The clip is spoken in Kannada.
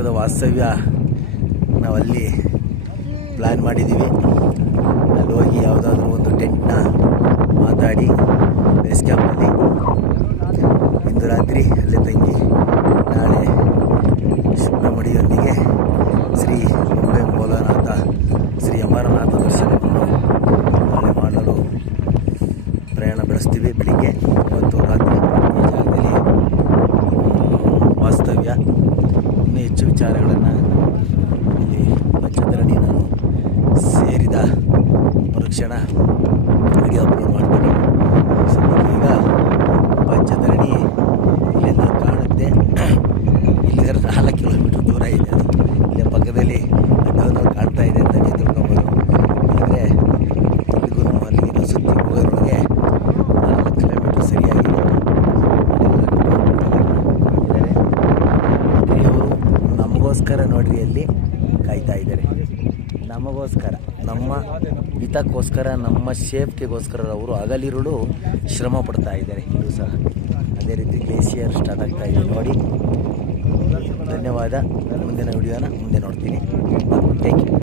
ದಿವಸದ ವಾಸ್ತವ್ಯ ನಾವಲ್ಲಿ ಪ್ಲ್ಯಾನ್ ಮಾಡಿದ್ದೀವಿ. ಅಲ್ಲಿ ಹೋಗಿ ಯಾವುದಾದ್ರೂ ಒಂದು ಟೆಂಟ್ನ ಮಾತಾಡಿ ಬೇಸ್ ಕ್ಯಾಂಪಲ್ಲಿ ಇಂದು ರಾತ್ರಿ ಅಲ್ಲೇ ತಂಗಿ ನಾಳೆ ಶುಭ್ರಮಣಿಯೊಂದಿಗೆ ಶ್ರೀ ಮುಂಬೈ ಮೂಲನಾಥ ಶ್ರೀ ಅಮರನಾಥ ದರ್ಶನವನ್ನು ನಾಳೆ ಮಾಡಲು ಪ್ರಯಾಣ ಬೆಳೆಸ್ತೀವಿ. ಬೆಳಿಗ್ಗೆ ಮತ್ತು ರಾತ್ರಿ ಈ ಜಾಗದಲ್ಲಿ ವಾಸ್ತವ್ಯ. ಇನ್ನೂ ಹೆಚ್ಚು ವಿಚಾರಗಳನ್ನು ಇಲ್ಲಿ ಪಂಚಧರಣಿ ನಾನು ಸೇರಿದ ಮರುಕ್ಷಣ ವಿಡಿಯೋ ಅಪ್ಲೋಡ್ ಮಾಡ್ತೀನಿ. ಈಗ ಪಂಚಧರಣಿ ಇಲ್ಲಿಂದ ಕಾಣುತ್ತೆ. ಇಲ್ಲಿಂದ 4 ಕಿಲೋಮೀಟರ್ ದೂರ ಇದೆ. ಅದು ಇಲ್ಲೇ ಪಕ್ಕದಲ್ಲಿ ಅದು ಕಾಣ್ತಾ ಇದೆ ಅಂತ ನೀವು ತಿಳ್ಕೊಬೋದು. ಆದರೆ ಇಲ್ಲಿಗೂ ಅಲ್ಲಿಗಿನ ಸುತ್ತಿ ಹೋಗೋದ್ರೊಳಗೆ 4 ಕಿಲೋಮೀಟರ್ ಸರಿಯಾಗಿದೆ. ಅವರು ನಮಗೋಸ್ಕರ ನೋಡ್ರಿ ಅಲ್ಲಿ ಕಾಯ್ತಾ ಇದ್ದಾರೆ. ನಮಗೋಸ್ಕರ, ನಮ್ಮ ಹಿತಕ್ಕೋಸ್ಕರ, ನಮ್ಮ ಸೇಫ್ಟಿಗೋಸ್ಕರ ಅವರು ಹಗಲಿರುಳು ಶ್ರಮ ಪಡ್ತಾ ಇದ್ದಾರೆ. ಇದು ಸಹ ಅದೇ ರೀತಿ ಗ್ಲೇಷಿಯರ್ ಸ್ಟಾರ್ಟ್ ಆಗ್ತಾ ಇದೆ ನೋಡಿ. ಧನ್ಯವಾದ. ಮುಂದಿನ ವಿಡಿಯೋನ ಮುಂದೆ ನೋಡ್ತೀನಿ. Thank you.